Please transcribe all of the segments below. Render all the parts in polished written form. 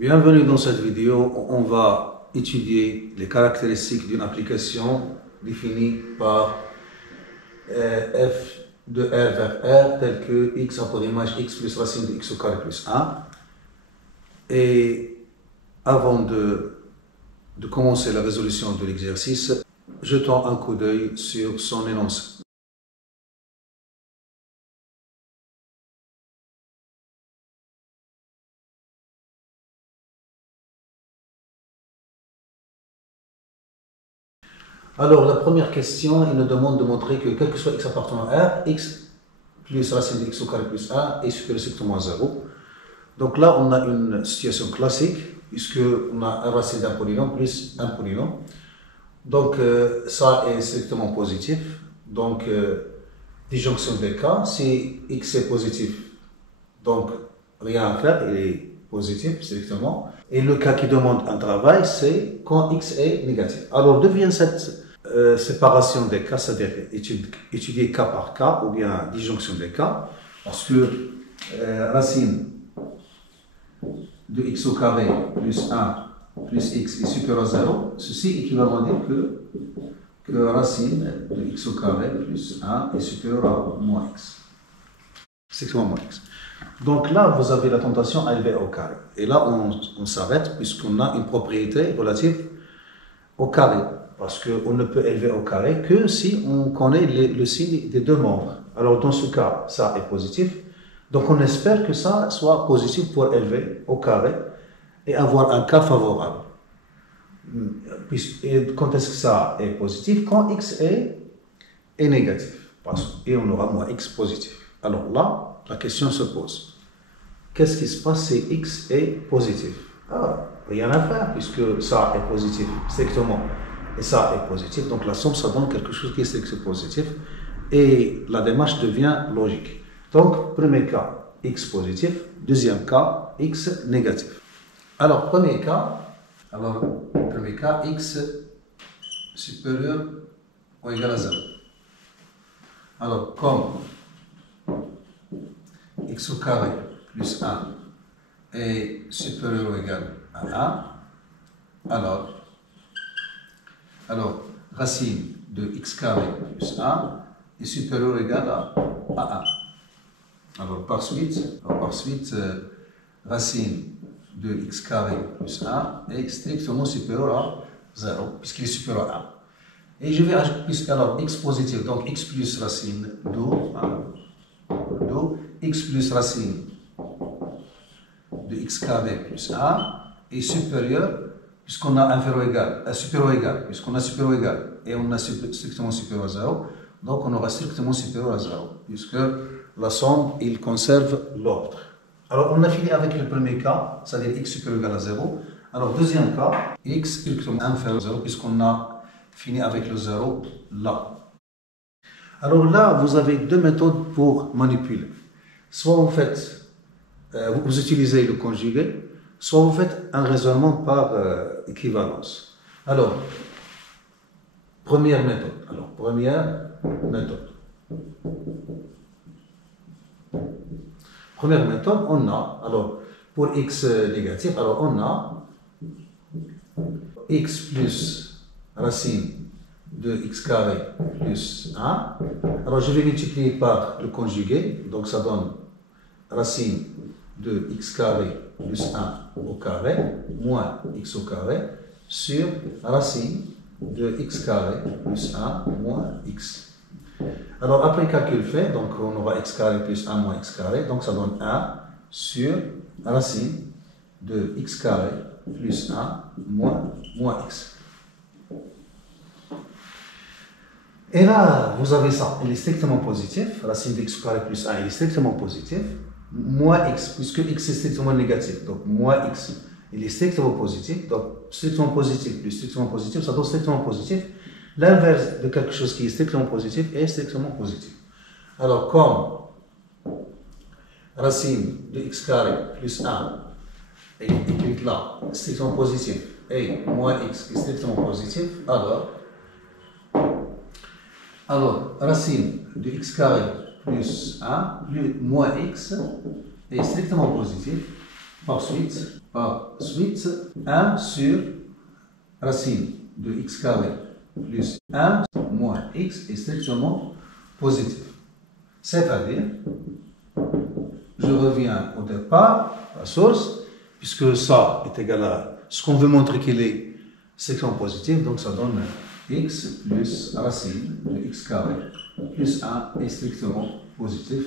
Bienvenue dans cette vidéo où on va étudier les caractéristiques d'une application définie par f de r vers r tel que x a pour image x plus racine de x au carré plus 1. Et avant de commencer la résolution de l'exercice, jetons un coup d'œil sur son énoncé. Alors, la première question, il nous demande de montrer que quel que soit x appartenant à R, x plus racine de x au carré plus 1 est supérieur strictement à 0. Donc là, on a une situation classique, puisqu'on a un racine d'un polynôme plus un polynôme. Donc, ça est strictement positif. Donc, disjonction des cas, si x est positif, donc rien à faire, il est positif strictement. Et le cas qui demande un travail, c'est quand x est négatif. Alors, devient cette séparation des cas, c'est-à-dire étudier cas par cas, ou bien disjonction des cas, parce que racine de x au carré plus 1 plus x est supérieur à 0, ceci équivaut à dire que racine de x au carré plus 1 est supérieur à moins x. Strictement moins x. Donc là, vous avez la tentation à élever au carré. Et là, on s'arrête puisqu'on a une propriété relative au carré. Parce qu'on ne peut élever au carré que si on connaît le signe des deux membres. Alors dans ce cas, ça est positif. Donc on espère que ça soit positif pour élever au carré et avoir un cas favorable. Et quand est-ce que ça est positif? Quand x est négatif. Et on aura moins x positif. Alors là, la question se pose. Qu'est-ce qui se passe si x est positif? Rien à faire puisque ça est positif strictement. Et ça est positif, donc la somme, ça donne quelque chose qui est strictement positif. Et la démarche devient logique. Donc, premier cas, x positif. Deuxième cas, x négatif. Alors, premier cas, x supérieur ou égal à 0. Alors, comme x au carré plus 1 est supérieur ou égal à 1, alors, racine de x carré plus 1 est supérieur ou égal à 1. Alors, par suite, racine de x carré plus 1 est strictement supérieur à 0, puisqu'il est supérieur à 1. Et je vais ajouter, puisqu'alors x positif, donc x plus racine de x plus racine de x carré plus 1 est supérieur, puisqu'on a inférieur ou égal, supérieur ou égal, puisqu'on a supérieur ou égal, et on a strictement supérieur à 0, donc on aura strictement supérieur à 0, puisque la somme, il conserve l'ordre. Alors on a fini avec le premier cas, c'est-à-dire x supérieur ou égal à 0. Alors deuxième cas, x strictement inférieur à 0, puisqu'on a fini avec le 0 là. Alors là, vous avez deux méthodes pour manipuler. Soit vous faites, vous utilisez le conjugué, soit vous faites un raisonnement par équivalence. Alors, première méthode. Première méthode, on a, alors, pour x négatif, alors on a x plus racine de x carré plus 1. Alors, je vais multiplier par le conjugué, donc ça donne racine de x carré plus 1 au carré moins x au carré sur racine de x carré plus 1 moins x. Alors après calcul fait, donc on aura x carré plus 1 moins x carré, donc ça donne 1 sur racine de x carré plus 1 moins x. Et là, vous avez ça, il est strictement positif, racine de x carré plus 1 il est strictement positif, moins x, puisque x est strictement négatif, donc moins x, il est strictement positif, donc strictement positif plus strictement positif, ça donne strictement positif. L'inverse de quelque chose qui est strictement positif est strictement positif. Alors, comme racine de x carré plus 1 est écrite là, strictement positif, et moins x est strictement positif, alors racine de x carré plus 1 plus moins x est strictement positif. Ensuite, par suite 1 sur racine de x carré plus 1 moins x est strictement positif. C'est-à-dire, je reviens au départ, à la source, puisque ça est égal à ce qu'on veut montrer qu'il est strictement positif, donc ça donne x plus racine de x carré plus 1 est strictement positif.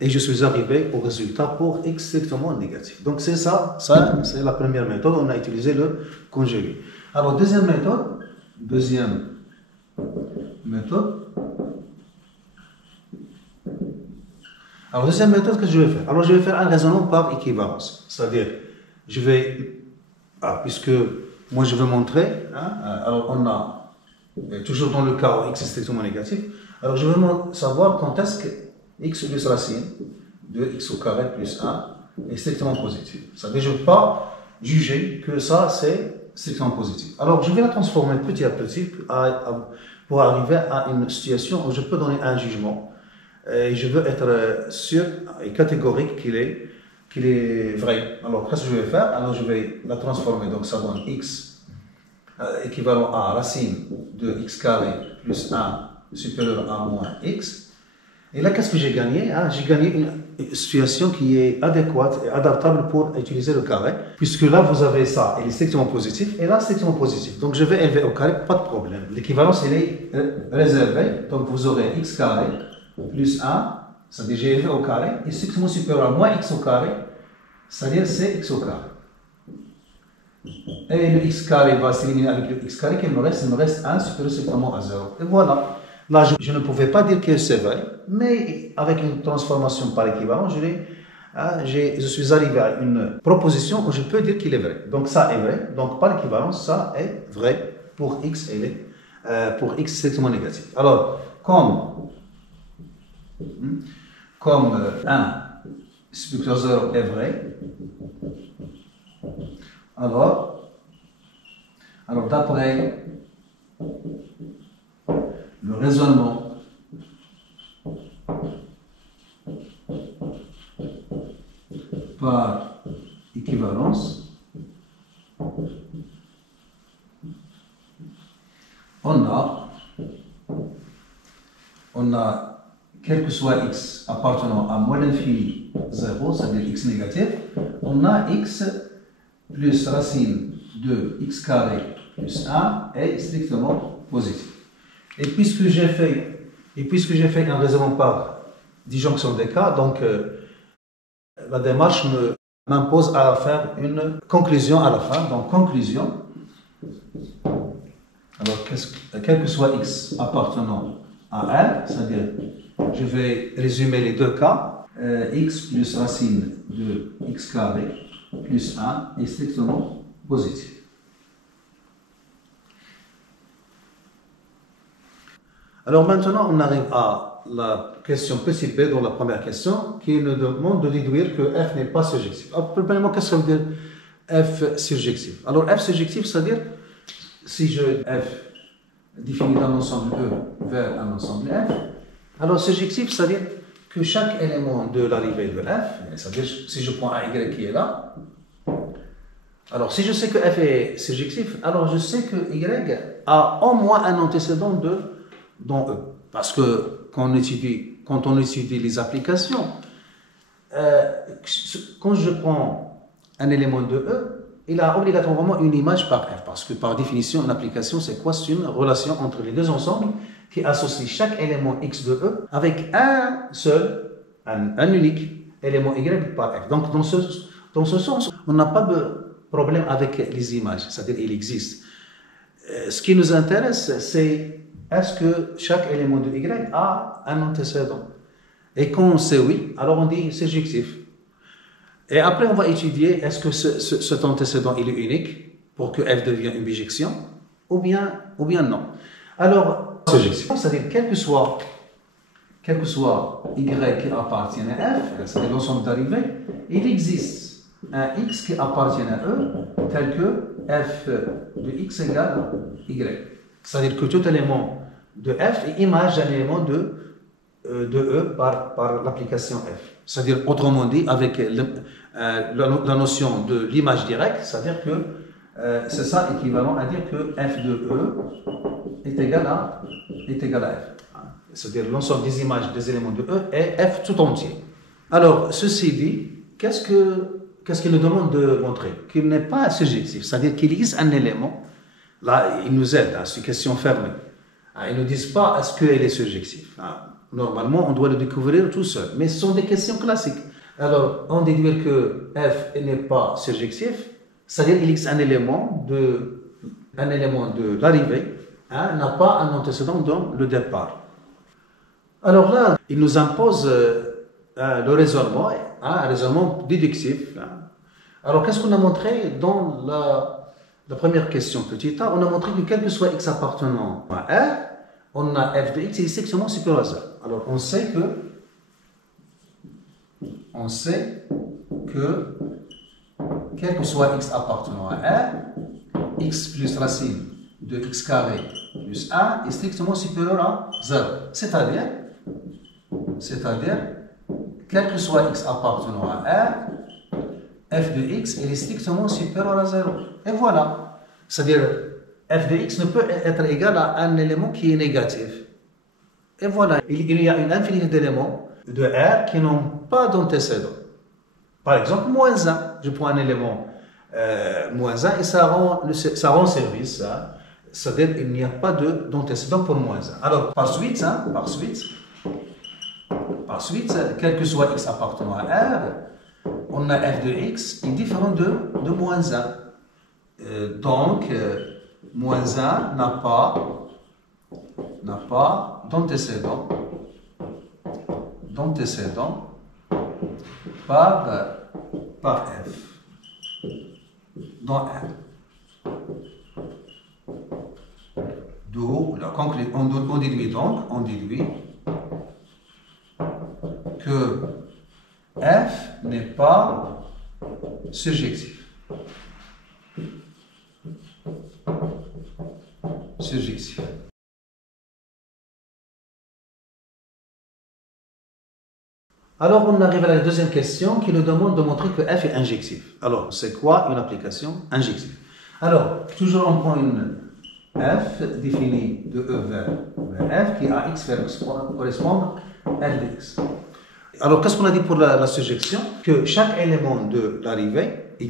Et je suis arrivé au résultat pour x strictement négatif. Donc c'est ça c'est la première méthode, on a utilisé le conjugué. Alors deuxième méthode, alors deuxième méthode que je vais faire. Alors je vais faire un raisonnement par équivalence. C'est-à-dire, je vais, puisque moi je veux montrer, alors on a, toujours dans le cas où x est strictement négatif, alors je veux savoir quand est-ce que x plus racine de x au carré plus 1 est strictement positif. C'est-à-dire, je ne veux pas juger que ça c'est strictement positif. Alors je vais la transformer petit à petit pour arriver à une situation où je peux donner un jugement et je veux être sûr et catégorique qu'il est vrai. Alors qu'est-ce que je vais faire? Alors je vais la transformer, donc ça donne x équivalent à racine de x carré plus 1 supérieur à moins x. Et là, qu'est-ce que j'ai gagné? J'ai gagné une situation qui est adéquate et adaptable pour utiliser le carré, puisque là, vous avez ça, il est strictement positif, et là, strictement positif. Donc, je vais élever au carré, pas de problème. L'équivalence, elle est réservée, donc vous aurez x carré plus 1, c'est-à-dire j'ai élevé au carré, et strictement supérieur à moins x au carré, c'est-à-dire c'est x au carré. Et le x carré va s'éliminer avec le x carré, il me reste 1 supérieur strictement à 0. Et voilà. Là, je ne pouvais pas dire que c'est vrai, mais avec une transformation par équivalence, je suis arrivé à une proposition où je peux dire qu'il est vrai. Donc ça est vrai, donc par équivalence, ça est vrai pour x pour x strictement négatif. Alors, comme 1 supérieur à 0 est vrai, alors d'après le raisonnement par équivalence, on a quel que soit x appartenant à moins l'infini 0, c'est-à-dire x négatif, on a x plus racine de x carré plus 1 est strictement positif. Et puisque j'ai fait un raisonnement par disjonction des cas, donc la démarche m'impose à faire une conclusion à la fin. Donc conclusion, alors quel que soit x appartenant à R, c'est-à-dire je vais résumer les deux cas, x plus racine de x carré plus 1 est strictement positif. Alors maintenant, on arrive à la question petit b dans la première question qui nous demande de déduire que f n'est pas surjectif. Alors, premièrement, qu'est-ce que ça veut dire f surjectif? Alors, f surjectif, c'est-à-dire, si je f définit un ensemble E vers un ensemble F, alors surjectif, c'est-à-dire que chaque élément de l'arrivée de f, c'est-à-dire si je prends un y qui est là, alors si je sais que f est surjectif, alors je sais que y a au moins un antécédent dans E. Parce que quand on étudie les applications, quand je prends un élément de E, il a obligatoirement une image par F. Parce que par définition, une application, c'est quoi? C'est une relation entre les deux ensembles qui associe chaque élément X de E avec un seul, un unique élément Y par F. Donc, dans ce sens, on n'a pas de problème avec les images, c'est-à-dire il existe. Ce qui nous intéresse, c'est est-ce que chaque élément de Y a un antécédent? Et quand on sait oui, alors on dit surjectif. Et après, on va étudier est-ce que cet antécédent il est unique pour que F devienne une bijection ou bien non. Alors, surjectif, c'est-à-dire quel que soit Y qui appartient à F, c'est-à-dire l'ensemble d'arrivées, il existe un X qui appartient à E tel que F de X égale Y. C'est-à-dire que tout élément de F est image d'un élément de E par l'application F. C'est-à-dire, autrement dit, avec la notion de l'image directe, c'est-à-dire que c'est ça équivalent à dire que f de E est égal à f. C'est-à-dire l'ensemble des images des éléments de E est f tout entier. Alors, ceci dit, qu'est-ce qu'il nous demande de montrer? Qu'il n'est pas surjectif, c'est-à-dire qu'il existe un élément. Là, il nous aide, c'est une question fermée. Ils ne disent pas est-ce qu'elle est surjective. Normalement, on doit le découvrir tout seul. Mais ce sont des questions classiques. Alors, on déduit que f n'est pas surjectif, c'est-à-dire qu'il existe un élément de l'arrivée, n'a pas un antécédent dans le départ. Alors là, il nous impose le raisonnement, un raisonnement déductif. Alors, qu'est-ce qu'on a montré dans la première question, petit a? On a montré que quel que soit x appartenant à R, on a f de x est strictement supérieur à 0. Alors, on sait que quel que soit x appartenant à R, x plus racine de x carré plus 1 est strictement supérieur à 0. C'est-à-dire, quel que soit x appartenant à R, f de x est strictement supérieur à 0. Et voilà. C'est-à-dire, f de x ne peut être égal à un élément qui est négatif. Et voilà. Il y a une infinité d'éléments de R qui n'ont pas d'antécédent. Par exemple, moins 1. Je prends un élément moins 1 et ça rend service. C'est-à-dire qu'il n'y a pas d'antécédent pour moins 1. Alors, par suite, quel que soit x appartenant à R, on a f de x est différent de moins 1. Donc, moins 1 n'a pas d'antécédent par f dans R. D'où on déduit que f n'est pas surjectif. Alors, on arrive à la deuxième question qui nous demande de montrer que f est injectif. Alors, c'est quoi une application injective? Alors, toujours on prend une f définie de E vers f qui a x vers x correspond à f de x. Alors, qu'est-ce qu'on a dit pour la surjection? Que chaque élément de l'arrivée, y,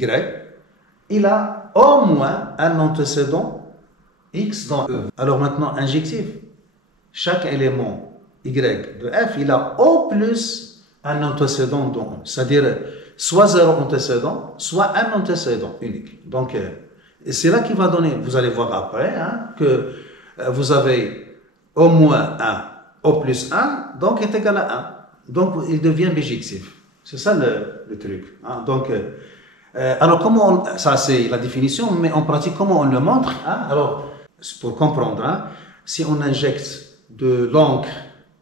il a au moins un antécédent x dans E. Alors maintenant, injectif, chaque élément y de f, il a au plus un antécédent dans E. C'est-à-dire, soit zéro antécédent, soit un antécédent unique. Donc, c'est là qui va donner, vous allez voir après, que vous avez au moins 1, au plus 1, donc est égal à 1. Donc, il devient bijectif. C'est ça le truc. Donc, alors, ça c'est la définition, mais en pratique, comment on le montre? Alors, pour comprendre, si on injecte de l'encre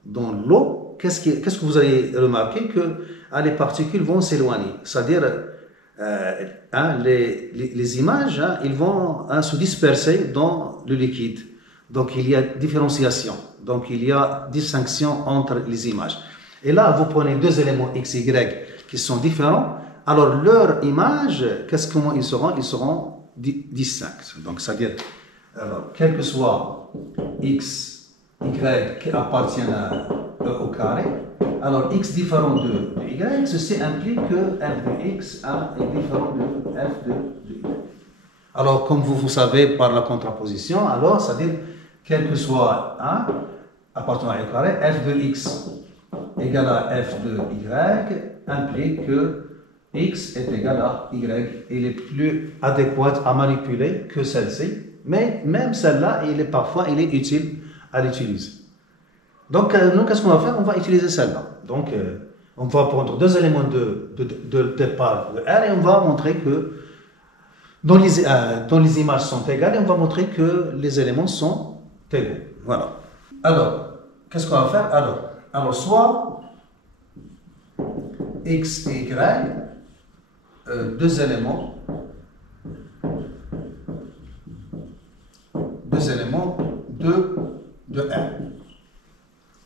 dans l'eau, qu'est-ce que vous allez remarquer? Que les particules vont s'éloigner. C'est-à-dire, les images, ils vont se disperser dans le liquide. Donc, il y a différenciation. Donc, il y a distinction entre les images. Et là, vous prenez deux éléments x, y qui sont différents. Alors, leur image, comment ils seront? Ils seront distincts. Donc, c'est-à-dire, quel que soit x, y qui appartiennent à E au carré, alors x différent de y, ceci implique que f de x est différent de f de y. Alors, comme vous savez par la contraposition, alors, c'est-à-dire, quel que soit 1 appartenant à y au carré, f de x égale à f de y implique que x est égal à y. Il est plus adéquat à manipuler que celle-ci, mais même celle-là, parfois, il est utile à l'utiliser. Donc, nous, qu'est-ce qu'on va faire? On va utiliser celle-là. Donc, on va prendre deux éléments de départ de R et on va montrer que dont les images sont égales et on va montrer que les éléments sont égaux. Voilà. Alors, qu'est-ce qu'on va faire? Alors, soit x et y, deux éléments de R,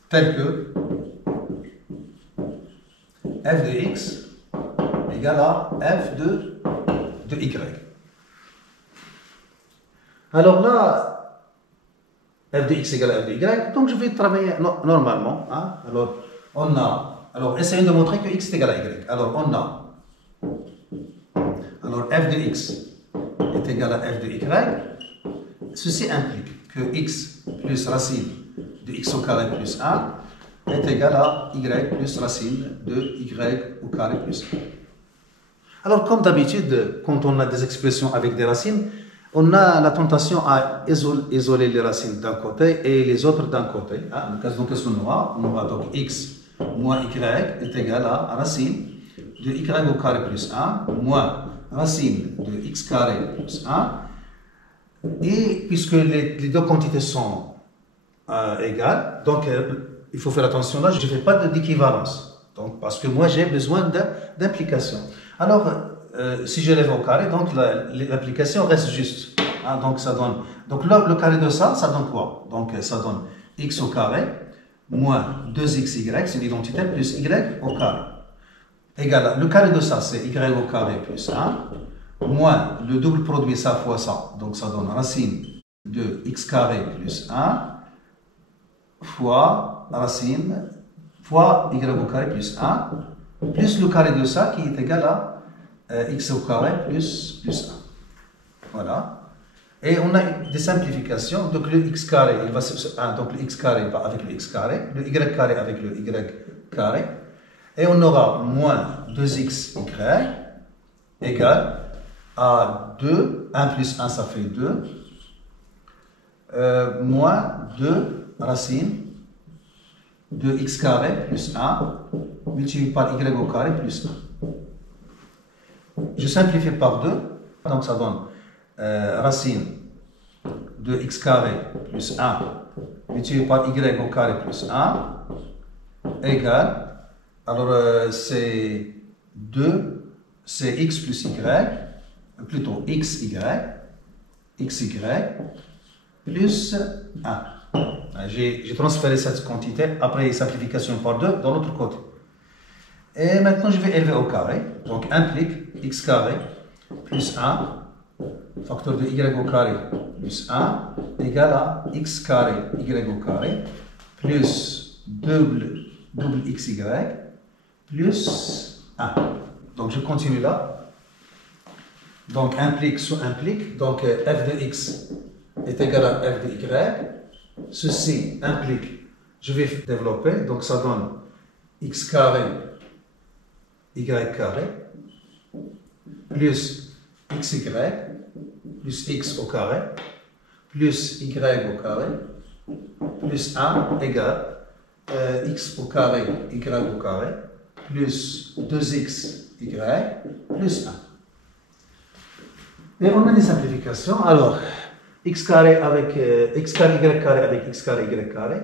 tels que f de x égale à f de y. Alors là, f de x égale à f de y, donc je vais travailler normalement. Hein. Alors essayons de montrer que x est égal à y. Alors f de x est égal à f de y. Ceci implique que x plus racine de x au carré plus 1 est égal à y plus racine de y au carré plus 1. Alors, comme d'habitude, quand on a des expressions avec des racines, on a la tentation à isoler les racines d'un côté et les autres d'un côté. Hein? Donc, qu'est-ce qu'on aura? On aura donc x moins y est égal à racine de y au carré plus 1 moins racine de x carré plus 1. Et puisque les deux quantités sont égales, donc il faut faire attention là, je ne fais pas d'équivalence. Donc, parce que moi j'ai besoin d'implication. Alors, si je lève au carré, donc l'application reste juste. Hein, donc ça donne. Donc le carré de ça donne quoi? Donc ça donne x au carré moins 2xy, c'est l'identité, plus y au carré. Égal, le carré de ça, c'est y au carré plus 1, moins le double produit ça fois ça, donc ça donne racine de x carré plus 1, fois racine, fois y au carré plus 1, plus le carré de ça qui est égal à x au carré plus 1. Voilà. Et on a des simplifications, donc le x carré, il va donc le x carré va avec le x carré, le y carré avec le y carré, et on aura moins 2xy égale à 2, 1 plus 1 ça fait 2, moins 2 racine de x carré plus 1 multiplié par y au carré plus 1. Je simplifie par 2, donc ça donne racine de x carré plus 1 multiplié par y au carré plus 1 égale, alors c'est 2, c'est x plus y, plutôt xy plus 1. J'ai transféré cette quantité après simplification par 2 dans l'autre côté. Et maintenant je vais élever au carré, donc implique x carré plus 1 facteur de y au carré plus 1 égale à x carré y au carré plus double xy plus 1. Donc je continue là. Donc implique sous implique, donc f de x est égal à f de y. Ceci implique, je vais développer, donc ça donne x carré y carré plus xy plus x au carré plus y au carré plus 1 égale x au carré y au carré plus 2xy plus 1. Et on a des simplifications. Alors, x carré avec x carré y carré avec x carré y carré.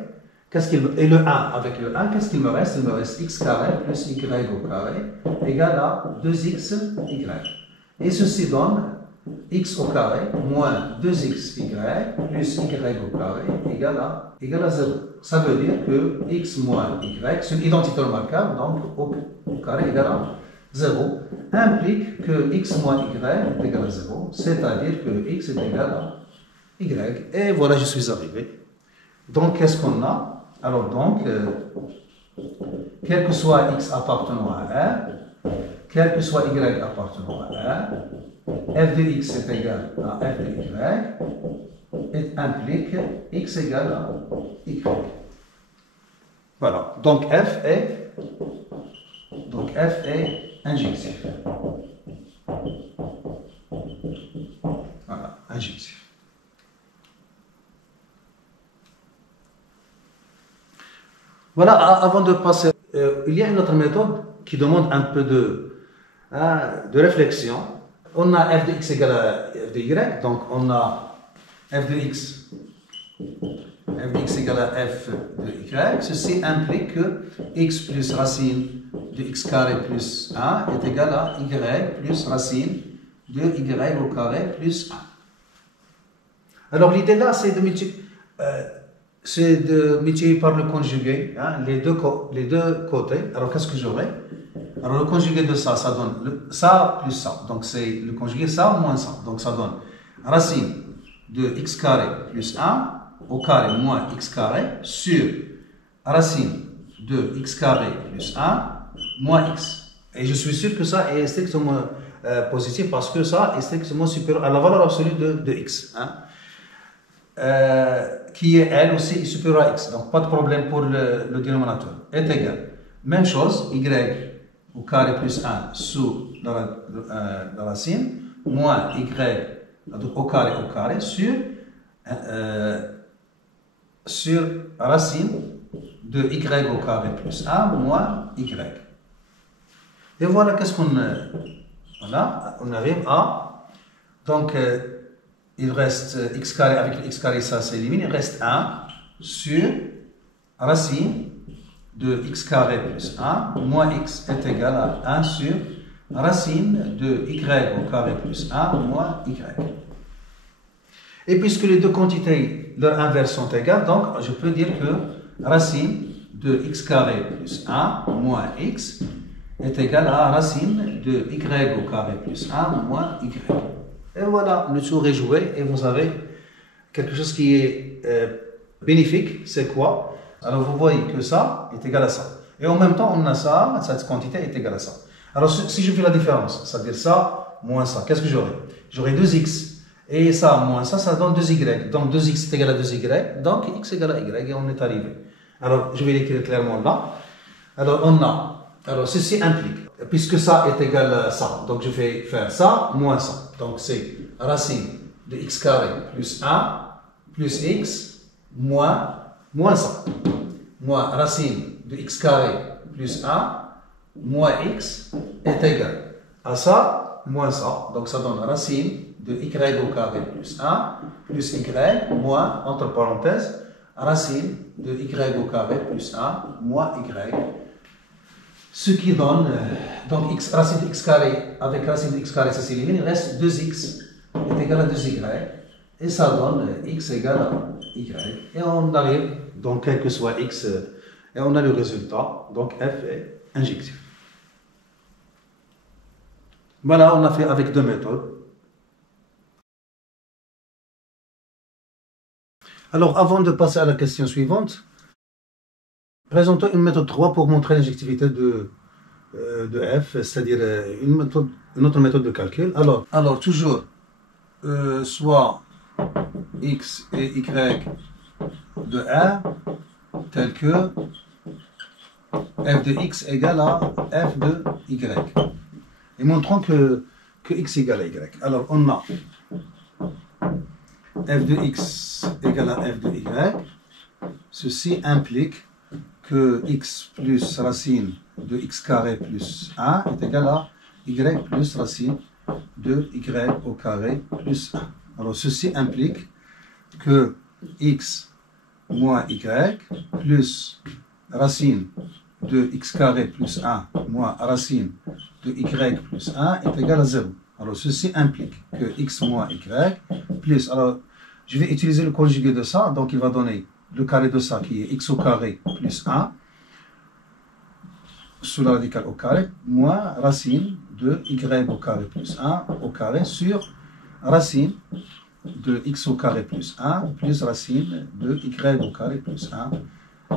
Et le 1 avec le 1, qu'est-ce qu'il me reste? Il me reste x carré plus y au carré égale à 2xy. Et ceci donne x au carré moins 2xy plus y au carré égale à 0. Ça veut dire que x moins y, c'est une identité remarquable, donc au carré égale à 0, implique que x moins y est égal à 0, c'est-à-dire que x est égal à y. Et voilà, je suis arrivé. Donc, qu'est-ce qu'on a? Alors, donc, quel que soit x appartenant à R, quel que soit y appartenant à R, f de x est égal à f de y et implique x égale à y. Voilà. Donc, f est injectif. Voilà, injectif. Voilà, avant de passer, il y a une autre méthode qui demande un peu de réflexion. On a f de x égale à f de y, donc on a f de x égale à f de y. Ceci implique que x plus racine de x carré plus 1 est égal à y plus racine de y au carré plus 1. Alors l'idée là, c'est de multiplier. c'est de multiplier par le conjugué, hein, les deux côtés. Alors, qu'est-ce que j'aurai? Alors, le conjugué de ça, ça donne ça plus ça. Donc, c'est le conjugué ça moins ça. Donc, ça donne racine de x carré plus 1 au carré moins x carré sur racine de x carré plus 1 moins x. Et je suis sûr que ça est strictement positif parce que ça est strictement supérieur à la valeur absolue de x. Hein, qui est elle aussi supérieure à x. Donc pas de problème pour le dénominateur. Est égal. Même chose, y au carré plus 1 sous la racine moins y au carré sur racine de y au carré plus 1 moins y. Et voilà qu'est-ce qu'on voilà, on arrive à, donc il reste x carré, avec x carré ça s'élimine, il reste 1 sur racine de x carré plus 1 moins x est égal à 1 sur racine de y au carré plus 1 moins y. Et puisque les deux quantités, leurs inverses sont égales, donc je peux dire que racine de x carré plus 1 moins x est égal à racine de y au carré plus 1 moins y. Et voilà, le tour est joué et vous avez quelque chose qui est bénéfique. C'est quoi? Alors vous voyez que ça est égal à ça. Et en même temps, on a ça, cette quantité est égale à ça. Alors si je fais la différence, c'est-à-dire ça moins ça, qu'est-ce que j'aurai? J'aurai 2x. Et ça moins ça, ça donne 2y. Donc 2x est égal à 2y. Donc x est égal à y. Et on est arrivé. Alors je vais l'écrire clairement là. Alors on a. Alors ceci implique, puisque ça est égal à ça, donc je vais faire ça moins ça. Donc c'est racine de x carré plus 1 plus x moins ça. Moins racine de x carré plus 1 moins x est égal à ça moins ça. Donc ça donne racine de y au carré plus 1 plus y moins, entre parenthèses, racine de y au carré plus 1 moins y. Ce qui donne, donc racine de x carré avec racine de x carré, ça s'élimine, il reste 2x est égal à 2y, et ça donne x égale à y. Et on arrive, donc quel que soit x, et on a le résultat, donc f est injectif. Voilà, on a fait avec deux méthodes. Alors, avant de passer à la question suivante, présentons une méthode 3 pour montrer l'injectivité de f, c'est-à-dire une autre méthode de calcul. Alors toujours, soit x et y de r, tel que f de x égale à f de y. Et montrons que x égale à y. Alors on a f de x égale à f de y. Ceci implique que x plus racine de x carré plus 1 est égal à y plus racine de y au carré plus 1. Alors ceci implique que x moins y plus racine de x carré plus 1 moins racine de y plus 1 est égal à 0. Alors ceci implique que x moins y plus, alors je vais utiliser le conjugué de ça, donc il va donner le carré de ça qui est x au carré plus 1 sous la radicale au carré moins racine de y au carré plus 1 au carré sur racine de x au carré plus 1 plus racine de y au carré plus 1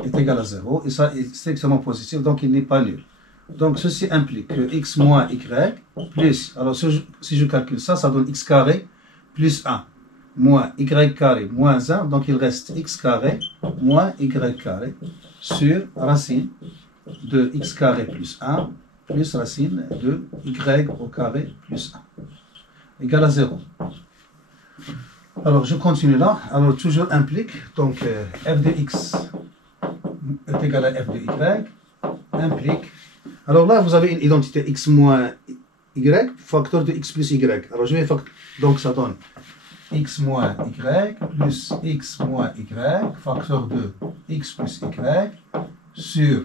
est égal à 0. Et ça est strictement positif, donc il n'est pas nul. Donc ceci implique que x moins y plus, alors si je calcule ça, ça donne x carré plus 1. Moins y carré moins 1, donc il reste x carré moins y carré sur racine de x carré plus 1 plus racine de y au carré plus 1 égale à 0. Alors je continue là. Alors toujours implique, donc f de x est égal à f de y implique. Alors là vous avez une identité x moins y facteur de x plus y. Alors je vais donc ça donne x moins y plus x moins y facteur de x plus y sur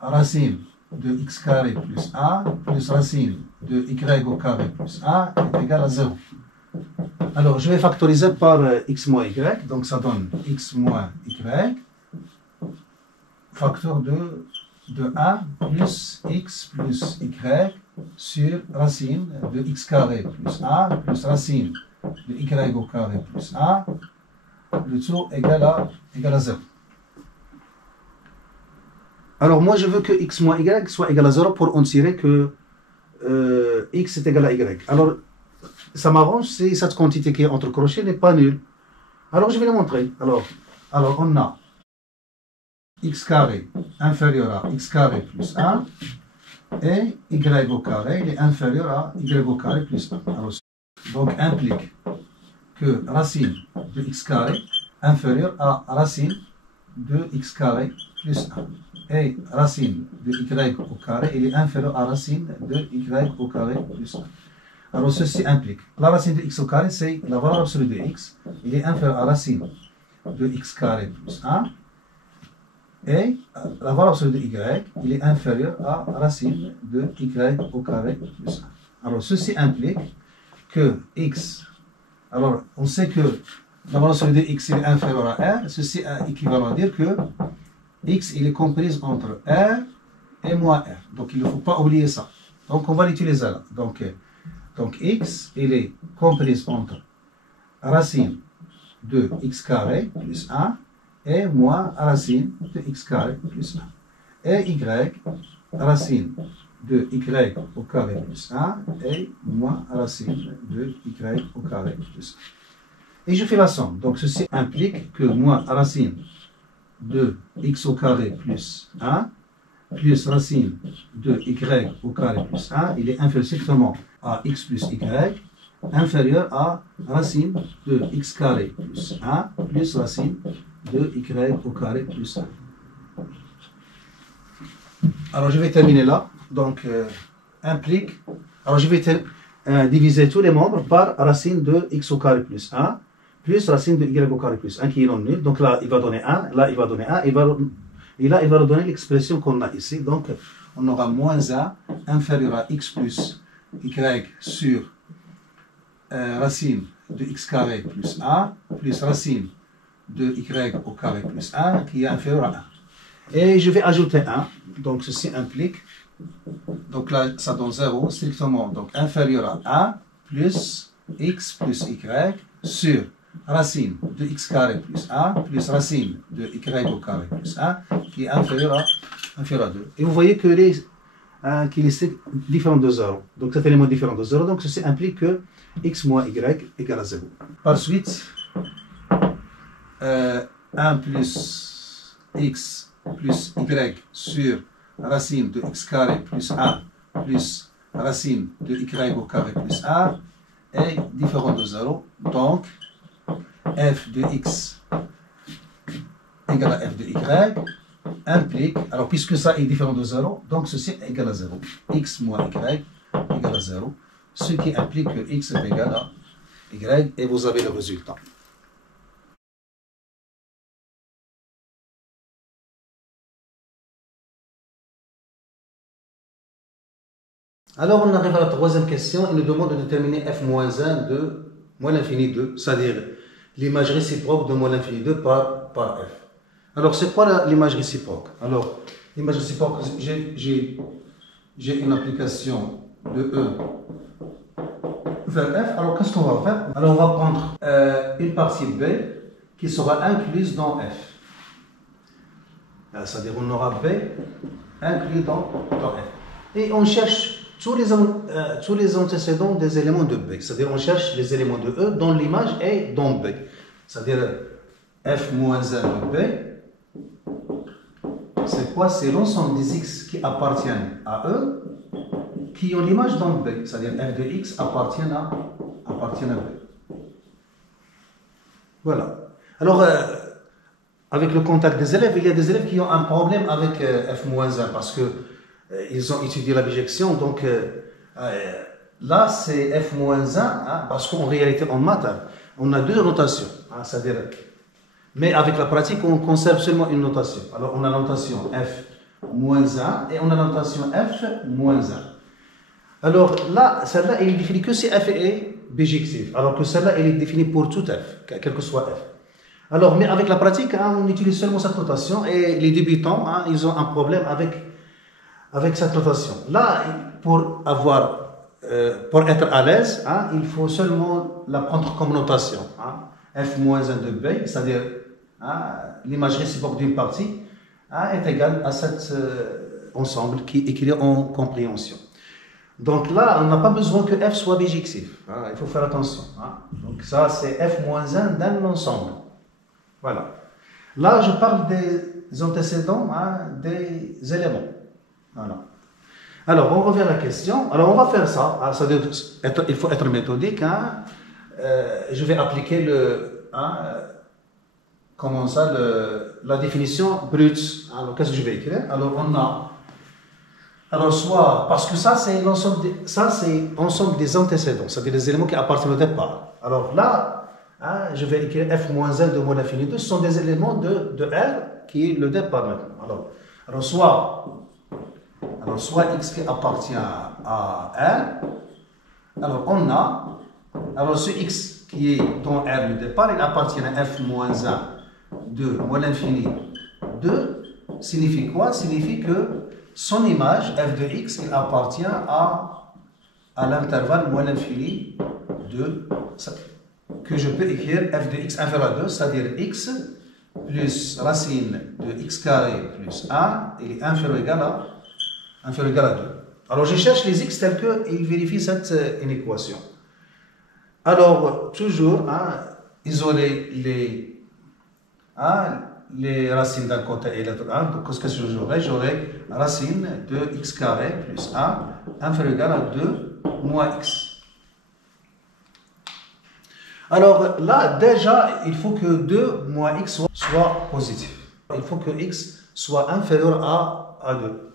racine de x carré plus 1 plus racine de y au carré plus 1 est égal à 0. Alors, je vais factoriser par x moins y, donc ça donne x moins y, facteur de 1 plus x plus y sur racine de x carré plus 1 plus racine de y au carré plus 1, le tout égale à 0. Alors, moi, je veux que x moins y soit égal à 0 pour en tirer que x est égal à y. Alors, ça m'arrange si cette quantité qui est entre crochets n'est pas nulle. Alors, je vais le montrer. Alors on a x carré inférieur à x carré plus 1 et y au carré est inférieur à y au carré plus 1. Alors, donc, implique que racine de x carré inférieure à racine de x carré plus 1. Et racine de y au carré il est inférieur à racine de y au carré plus 1. Alors, ceci implique, la racine de x au carré, c'est la valeur absolue de x, il est inférieur à racine de x carré plus 1, et la valeur absolue de y, il est inférieur à racine de y au carré plus 1. Alors, ceci implique que x, alors on sait que la valeur absolue de x est inférieure à r, ceci est équivalent à dire que x il est comprise entre r et moins r. Donc, il ne faut pas oublier ça. Donc, on va l'utiliser là. Donc, x, il est comprise entre racine de x carré plus 1 et moins racine de x carré plus 1. Et y, racine de y au carré plus 1 et moins racine de y au carré plus 1. Et je fais la somme. Donc, ceci implique que moins racine de x au carré plus 1 plus racine de y au carré plus 1, il est inférieur strictement à x plus y, inférieur à racine de x carré plus 1 plus racine de y au carré plus 1. Alors je vais terminer là. Donc implique, alors je vais diviser tous les membres par racine de x au carré plus 1 plus racine de y au carré plus 1 qui est non nul. Donc là il va donner 1, là il va donner 1, et là il va redonner l'expression qu'on a ici. Donc on aura moins 1 inférieur à x plus y sur racine de x carré plus 1 plus racine de y au carré plus 1 qui est inférieur à 1. Et je vais ajouter 1, donc ceci implique, donc là ça donne 0 strictement, donc inférieur à 1 plus x plus y sur racine de x carré plus 1 plus racine de y au carré plus 1 qui est inférieur à 2. Et vous voyez que qu'il est différent de 0. Donc cet élément est différent de 0. Donc ceci implique que x moins y égale à 0. Par suite, 1 plus x plus y sur racine de x carré plus 1 plus racine de y au carré plus 1 est différent de 0. Donc f de x égale à f de y implique, alors puisque ça est différent de 0, donc ceci est égal à 0. X moins y égale à 0, ce qui implique que x est égal à y, et vous avez le résultat. Alors on arrive à la troisième question, il nous demande de déterminer f-1 de moins l'infini 2, c'est-à-dire l'image réciproque de moins l'infini 2 par f. Alors, c'est quoi l'image réciproque? Alors, l'image réciproque, j'ai une application de E vers F. Alors, qu'est-ce qu'on va faire? Alors, on va prendre une partie B qui sera incluse dans F. C'est-à-dire, on aura B inclus dans F. Et on cherche tous les antécédents des éléments de B. C'est-à-dire, on cherche les éléments de E dans l'image et dans B. C'est-à-dire, F-1 de B. C'est quoi? C'est l'ensemble des x qui appartiennent à E qui ont l'image dans B. C'est-à-dire f de x appartient à B. Voilà. Alors, avec le contact des élèves, il y a des élèves qui ont un problème avec f-1 parce qu'ils ont étudié la bijection. Donc, là, c'est f-1, hein, parce qu'en réalité, en maths, on a deux notations. Hein, c'est-à-dire, mais avec la pratique, on conserve seulement une notation. Alors, on a la notation f-1 et on a la notation f-1. Alors là, celle-là, il est défini que si f est bijectif, alors que celle-là, elle est définie pour tout f, quel que soit f. Alors, mais avec la pratique, hein, on utilise seulement cette notation et les débutants, hein, ils ont un problème avec cette notation. Là, pour être à l'aise, hein, il faut seulement la prendre comme notation. Hein. F-1 de B, c'est-à-dire hein, l'image réciproque d'une partie hein, est égale à cet ensemble qui est écrit en compréhension. Donc là, on n'a pas besoin que f soit bijectif. Hein, il faut faire attention. Hein. Donc ça, c'est f-1 d'un ensemble. Voilà. Là, je parle des antécédents hein, des éléments. Voilà. Alors, on revient à la question. Alors, on va faire ça. Hein, il faut être méthodique. Hein. Je vais appliquer la définition brute. Alors, qu'est-ce que je vais écrire? Alors, on a. Alors, soit, parce que ça, c'est l'ensemble des antécédents, c'est-à-dire les éléments qui appartiennent au départ. Alors là, hein, je vais écrire f-1 de moins l'infini 2, ce sont des éléments de R qui est le départ maintenant. Alors soit x qui appartient à R, alors on a, alors ce x qui est dans R le départ, il appartient à f-1 de moins l'infini 2, signifie quoi? Signifie que son image, f de x, il appartient à l'intervalle moins l'infini de, que je peux écrire f de x inférieur à 2, c'est-à-dire x plus racine de x carré plus 1, il est inférieur ou égal à 2. Alors je cherche les x tels qu'ils vérifient cette inéquation. Alors, toujours, hein, isoler les racines d'un côté et de l'autre. Donc, qu'est-ce que j'aurai? J'aurai racine de x carré plus 1 inférieur ou égal à 2 moins x. Alors là, déjà, il faut que 2 moins x soit positif. Il faut que x soit inférieur à 2.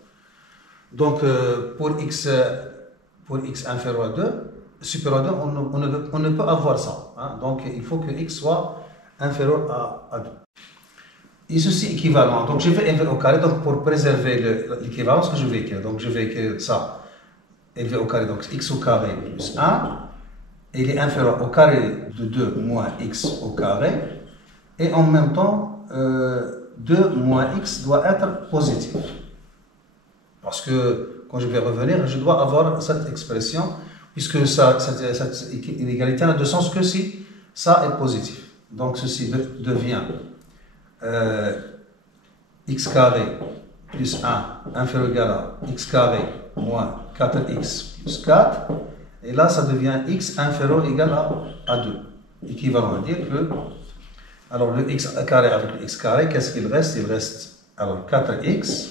Donc, pour x inférieur à 2, supérieur à 2, on ne peut avoir ça. Hein. Donc, il faut que x soit inférieur à 2. Et ceci équivalent. Donc, je vais élever au carré. Donc, pour préserver l'équivalence que je vais écrire. Donc, je vais écrire ça. Élevé au carré. Donc, x au carré plus 1. Il est inférieur au carré de 2 moins x au carré. Et en même temps, 2 moins x doit être positif. Parce que, quand je vais revenir, je dois avoir cette expression. Puisque cette inégalité n'a de sens que si ça est positif. Donc, ceci devient x carré plus 1 inférieur ou égal à x carré moins 4x plus 4. Et là, ça devient x inférieur ou égal à 2. Équivalent à dire que, alors le x carré avec le x carré, qu'est-ce qu'il reste? Il reste alors 4x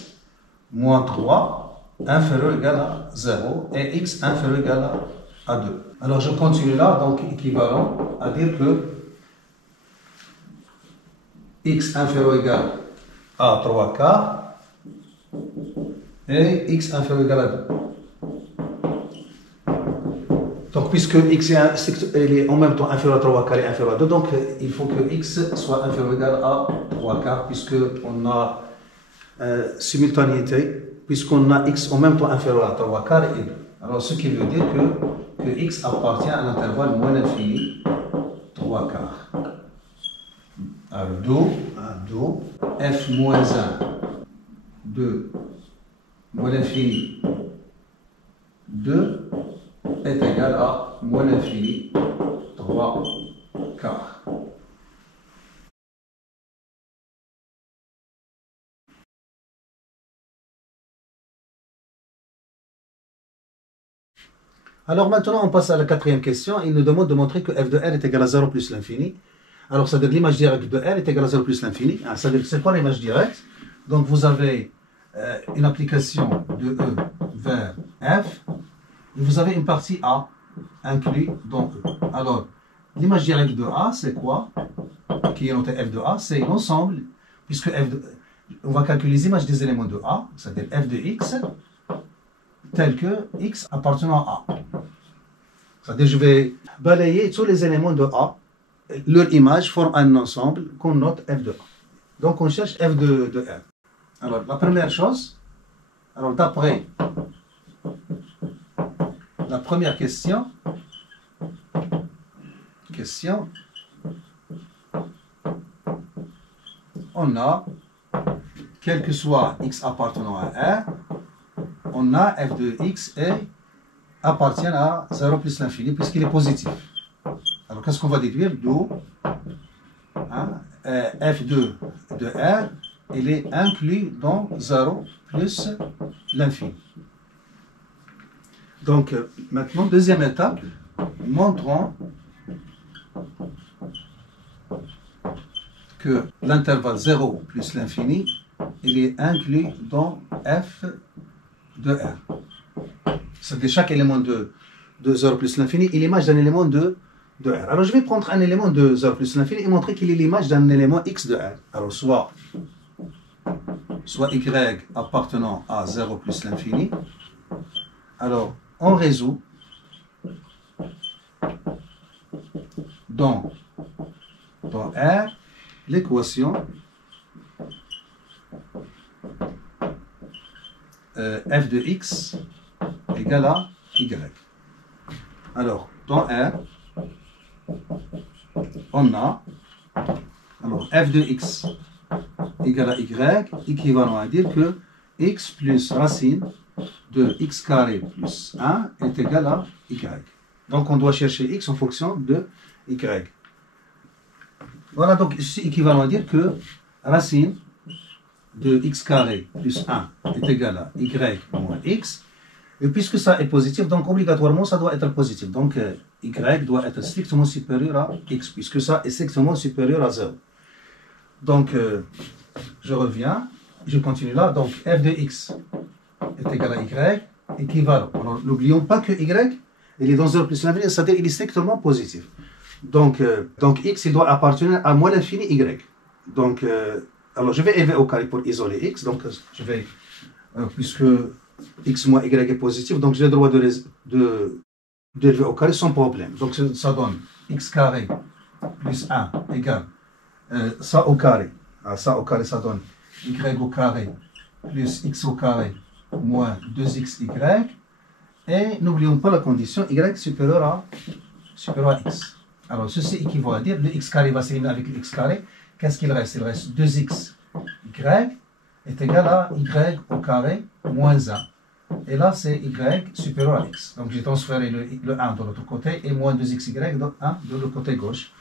moins 3 inférieur ou égal à 0 et x inférieur ou égal à 2. Alors je continue là, donc équivalent à dire que x inférieur ou égal à 3 quarts et x inférieur ou égal à 2. Donc, puisque x est en même temps inférieur à 3 quarts et inférieur à 2, donc il faut que x soit inférieur ou égal à 3 quarts, puisqu'on a simultanéité, puisqu'on a x en même temps inférieur à 3 quarts et 2. Alors, ce qui veut dire que x appartient à l'intervalle moins l'infini 3 quarts. Alors, d'où f moins 1 de moins l'infini 2 est égal à moins l'infini 3 quarts. Alors maintenant, on passe à la quatrième question. Il nous demande de montrer que f de r est égal à 0 plus l'infini. Alors, ça veut dire que l'image directe de r est égale à 0 plus l'infini. Ça veut dire que c'est quoi l'image directe? Donc, vous avez une application de E vers f. Et vous avez une partie A inclue dans E. Alors, l'image directe de A, c'est quoi? Qui est notée f de A, c'est l'ensemble, puisque on va calculer les images des éléments de A, c'est-à-dire f de x, tel que x appartenant à A. C'est-à-dire je vais balayer tous les éléments de A, leur image forme un ensemble qu'on note f de A. Donc on cherche f de R. Alors la première chose, alors d'après la première question, question, on a, quel que soit x appartenant à R, on a f de x et appartient à 0 plus l'infini puisqu'il est positif. Alors qu'est-ce qu'on va déduire? D'où f de R, il est inclus dans 0 plus l'infini. Donc maintenant, deuxième étape, montrons que l'intervalle 0 plus l'infini, il est inclus dans f de R. C'est-à-dire chaque élément de 0 plus l'infini est l'image d'un élément de R. Alors je vais prendre un élément de 0 plus l'infini et montrer qu'il est l'image d'un élément x de R. Alors soit y appartenant à 0 plus l'infini. Alors on résout dans R l'équation f de x égale à y. Alors, dans R, on a alors f de x égale à y, équivalent à dire que x plus racine de x carré plus 1 est égal à y. Donc, on doit chercher x en fonction de y. Voilà, donc c'est équivalent à dire que racine de x carré plus 1 est égal à y moins x. Et puisque ça est positif, donc obligatoirement ça doit être positif. Donc y doit être strictement supérieur à x, puisque ça est strictement supérieur à 0. Donc je reviens, je continue là. Donc f de x est égal à y, équivalent. Alors n'oublions pas que y, il est dans 0 plus l'infini, c'est-à-dire il est strictement positif. Donc x, il doit appartenir à moins l'infini y. Donc, alors je vais élever au carré pour isoler x. Donc je vais, puisque x moins y est positif, donc j'ai le droit d'élever au carré sans problème. Donc ça donne x carré plus 1 égale ça au carré. Ça au carré, ça donne y au carré plus x au carré moins 2xy. Et n'oublions pas la condition y supérieur à x. Alors ceci équivaut à dire le x carré va s'éliminer avec le x carré. Qu'est-ce qu'il reste? Il reste 2xy est égal à y au carré moins 1. Et là, c'est y supérieur à x. Donc, j'ai transféré le 1 de l'autre côté et moins 2xy de 1 de l'autre côté gauche.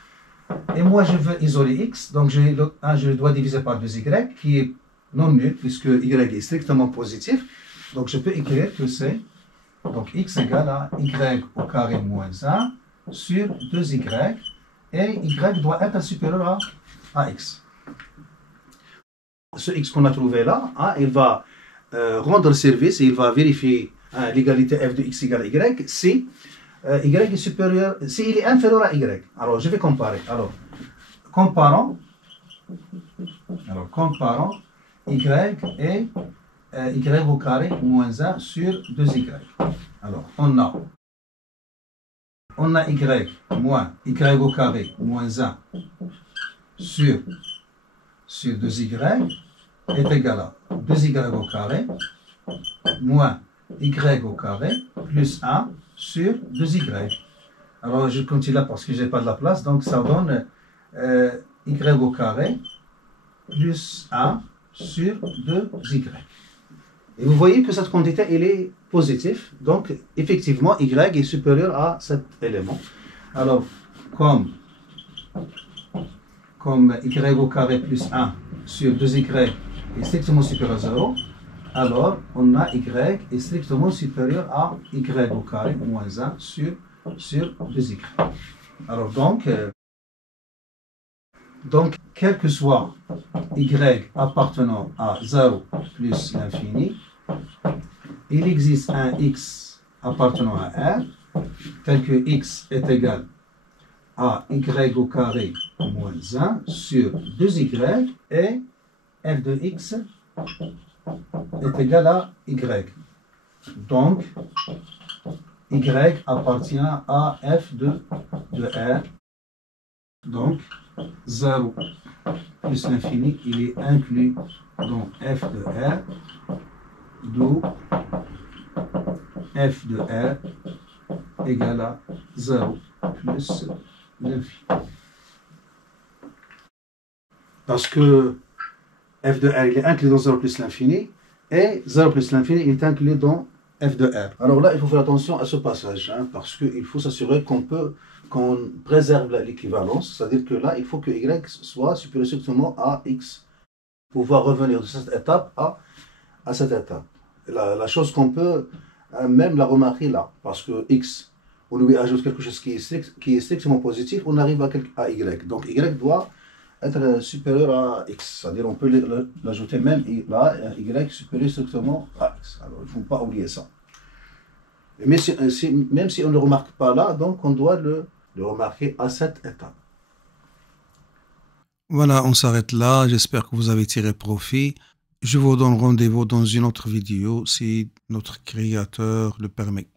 Et moi, je veux isoler x. Donc, le 1, je dois diviser par 2y, qui est non nul, puisque y est strictement positif. Donc, je peux écrire que c'est donc x égale à y au carré moins 1 sur 2y. Et y doit être supérieur à x. Ce x qu'on a trouvé là, il va rendre service et il va vérifier l'égalité f de x égale à y si y est supérieur, si il est inférieur à y. Alors je vais comparer. Alors comparons y et y au carré moins 1 sur 2y. Alors on a y moins y au carré moins 1 sur 2y est égal à 2y au carré moins y au carré plus 1 sur 2y. Alors je continue là parce que je n'ai pas de la place, donc ça donne y au carré plus 1 sur 2y. Et vous voyez que cette quantité elle est positive, donc effectivement y est supérieur à cet élément. Alors comme y au carré plus 1 sur 2y est strictement supérieur à 0, alors on a y est strictement supérieur à y au carré moins 1 sur 2y. Alors donc quel que soit y appartenant à 0 plus l'infini, il existe un x appartenant à R, tel que x est égal à y au carré moins 1 sur 2y et f de x est égal à y. Donc, y appartient à f de R. Donc, 0 plus l'infini, il est inclus dans f de R, d'où f de R égale à 0 plus l'infini. Parce que f de r, il est inclus dans 0 plus l'infini, et 0 plus l'infini, il est inclus dans f de r. Alors là, il faut faire attention à ce passage, hein, parce qu'il faut s'assurer qu'on préserve l'équivalence, c'est-à-dire que là, il faut que y soit supérieur strictement à x, pour pouvoir revenir de cette étape à cette étape. La chose qu'on peut même la remarquer là, parce que x, on lui ajoute quelque chose qui est strictement positif, on arrive à y. Donc y doit être supérieur à x, c'est-à-dire on peut l'ajouter même là, y supérieur strictement à x. Alors il ne faut pas oublier ça. Mais même si on ne le remarque pas là, donc on doit le remarquer à cette étape. Voilà, on s'arrête là. J'espère que vous avez tiré profit. Je vous donne rendez-vous dans une autre vidéo si notre créateur le permet.